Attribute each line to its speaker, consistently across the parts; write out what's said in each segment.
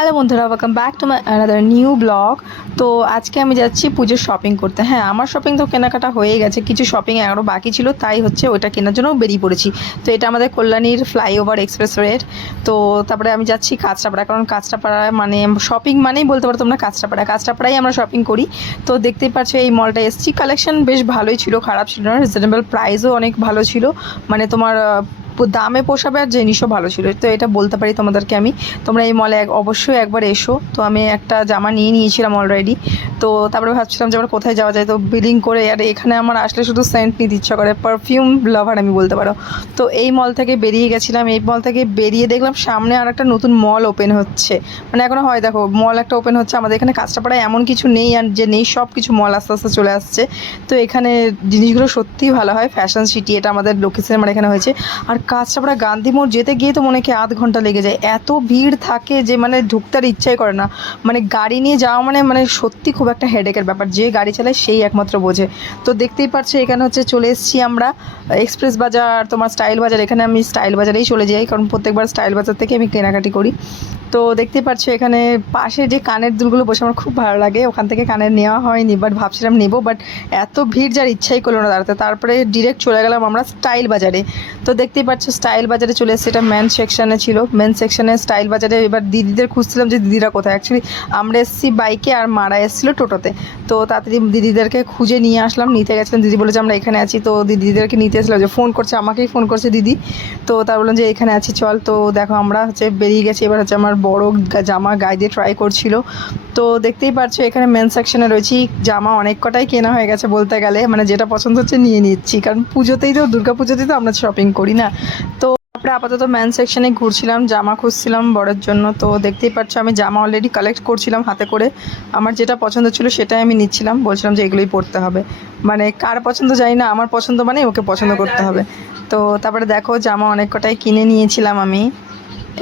Speaker 1: Hello বন্ধুরা welcome back to my another new blog তো আজকে আমি যাচ্ছি পুজোর শপিং করতে। হ্যাঁ আমার শপিং তো কেনাকাটা হয়ে গেছে, কিছু শপিং এখনও বাকি ছিল, তাই হচ্ছে ওইটা কেনার জন্য বেরিয়ে পড়েছি। তো এটা আমাদের কল্যাণীর ফ্লাইওভার এক্সপ্রেস ওয়ের তো তারপরে আমি যাচ্ছি কাঁচরাপাড়া, কারণ কাঁচরাপাড়ায় মানে শপিং মানেই বলতে পারো তোমরা কাঁচরাপাড়া। কাঁচরাপাড়াই আমরা শপিং করি। তো দেখতেই পাচ্ছ এই মলটা এসেছি। কালেকশন বেশ ভালোই ছিল, খারাপ ছিল না রিজনেবল প্রাইসও অনেক ভালো ছিল। মানে তোমার দামে পোষাবে আর জিনিসও ভালো ছিল। তো এটা বলতে পারি তোমাদেরকে আমি। তোমরা এই মলে অবশ্যই একবার এসো। তো আমি একটা জামা নিয়ে নিয়েছিলাম অলরেডি তো তারপরে ভাবছিলাম যে আবার কোথায় যাওয়া যায়? তো বিলিং করে আর এখানে আমার আসলে শুধু সেন্ট নিতে ইচ্ছা করে। পারফিউম লাভার আমি বলতে পারো। তো এই মল থেকে বেরিয়ে গেছিলাম। এই মল থেকে বেরিয়ে দেখলাম সামনে আর একটা নতুন মল ওপেন হচ্ছে। মানে এখনও হয়, দেখো মল একটা ওপেন হচ্ছে। আমাদের এখানে কাঁচরাপাড়ায় এমন কিছু নেই আর যে নেই, সব কিছু মল আস্তে আস্তে চলে আসছে। তো এখানে জিনিসগুলো সত্যিই ভালো হয়। ফ্যাশন সিটি এটা আমাদের লোকেশন আমার এখানে হয়েছে। আর কাঁচরাপাড়া গান্ধী মোড় যেতে গিয়ে তো মনে হয় আধ ঘণ্টা লেগে যায়। এত ভিড় থাকে যে মানে ঢুকতে ইচ্ছাই করে না। মানে গাড়ি নিয়ে যাওয়া মানে মানে সত্যি খুব একটা হেডেকের ব্যাপার। যে গাড়ি চালায় সেই একমাত্র বোঝে। তো দেখতেই পাচ্ছ এখানে হচ্ছে চলে এসেছি আমরা এক্সপ্রেস বাজার, তোমার স্টাইল বাজার। এখানে আমি স্টাইল বাজারেই চলে যাই, কারণ প্রত্যেকবার স্টাইল বাজার থেকে আমি কেনাকাটি করি। তো দেখতেই পাচ্ছ এখানে পাশে যে কানের দুলগুলো বসে আমার খুব ভালো লাগে, ওখান থেকে কানের নেওয়া হয়নি বাট ভাবছিলাম নেব বাট এত ভিড় যার ইচ্ছাই করল না দাঁড়াতে। তারপরে ডিরেক্ট চলে গেলাম আমরা স্টাইল বাজারে। তো দেখতেই পাচ্ছ স্টাইল বাজারে চলে এসেছে, এটা মেন সেকশনে ছিল। মেন সেকশানে স্টাইল বাজারে এবার দিদিদের খুঁজছিলাম যে দিদিরা কোথায়। অ্যাকচুয়ালি আমরা এসেছি বাইকে আর মারা এসেছিল টোটোতে। তো তাড়াতাড়ি দিদিদেরকে খুঁজে নিয়ে আসলাম, নিতে গেছিলাম। দিদি বলে যে আমরা এখানে আছি, তো দিদিদেরকে নিতে এসেছিলাম যে ফোন করছে, আমাকেই ফোন করছে দিদি। তো তার বললাম যে এখানে আছি, চল। তো দেখো আমরা হচ্ছে বেরিয়ে গেছি, এবার হচ্ছে আমার বড় জামা গায়ে দিয়ে ট্রাই করছিল। তো দেখতেই পাচ্ছ এখানে মেন সেকশনে রয়েছি। জামা অনেক কটাই কেনা হয়ে গেছে বলতে গেলে। মানে যেটা পছন্দ হচ্ছে নিয়ে নিচ্ছি। কারণ পুজোতেই তো, দুর্গা পুজোতেই তো আমরা শপিং করি না। তো তারপরে আপাতত ম্যান সেকশনে ঘুরছিলাম, জামা খুঁজছিলাম বড়ের জন্য। তো দেখতেই পাচ্ছ আমি জামা অলরেডি কালেক্ট করছিলাম হাতে করে। আমার যেটা পছন্দ ছিল সেটাই আমি নিচ্ছিলাম। বলছিলাম যে এগুলোই পরতে হবে। মানে কার পছন্দ জানি না, আমার পছন্দ মানে ওকে পছন্দ করতে হবে। তো তারপরে দেখো, জামা অনেক কটাই কিনে নিয়েছিলাম আমি।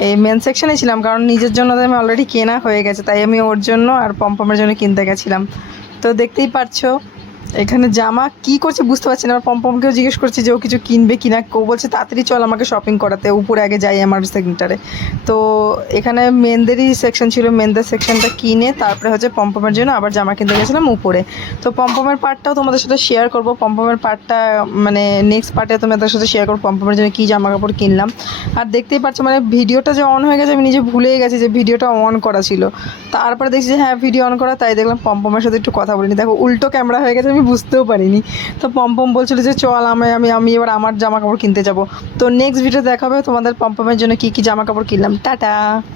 Speaker 1: এই মেন সেকশনে ছিলাম, কারণ নিজের জন্য আমি অলরেডি কেনা হয়ে গেছে, তাই আমি ওর জন্য আর পম্পমের জন্য কিনতে গেছিলাম। তো দেখতেই পারছ এখানে জামা কি করছে বুঝতে পারছি না আর পম্পমকেও জিজ্ঞেস করছি যে ও কিছু কিনবে কিনা কেউ বলছে, তাড়াতাড়ি চল আমাকে শপিং করাতে, উপরে আগে যাই আমার সেন্টারে তো এখানে মেনদেরই সেকশন ছিল মেনদের সেকশনটা কিনে তারপরে হচ্ছে পম্পমের জন্য আবার জামা কিনতে গেছিলাম উপরে। তো পম্পমের পার্টটাও তোমাদের সাথে শেয়ার করব। পম্পমের পার্টটা মানে নেক্সট পার্টে তোমাদের সাথে শেয়ার করব, পম্পমের জন্য কী জামা কাপড় কিনলাম। আর দেখতেই পাচ্ছ মানে ভিডিওটা যে অন হয়ে গেছে, আমি নিজে ভুলেই গেছি যে ভিডিওটা অন করা ছিল। তারপরে দেখছি যে হ্যাঁ ভিডিও অন করা, তাই দেখলাম পম্পমের সাথে একটু কথা বলিনি। দেখো, উল্টো ক্যামেরা হয়ে গেছে আমি বুঝতেও পারিনি। তো পম্পম বলছিল যে, চল আমি আমি আমি এবার আমার জামা কাপড় কিনতে যাব। তো নেক্সট ভিডিও দেখাবে তোমাদের পম্পমের জন্য কী কী জামা কাপড় কিনলাম। টাটা!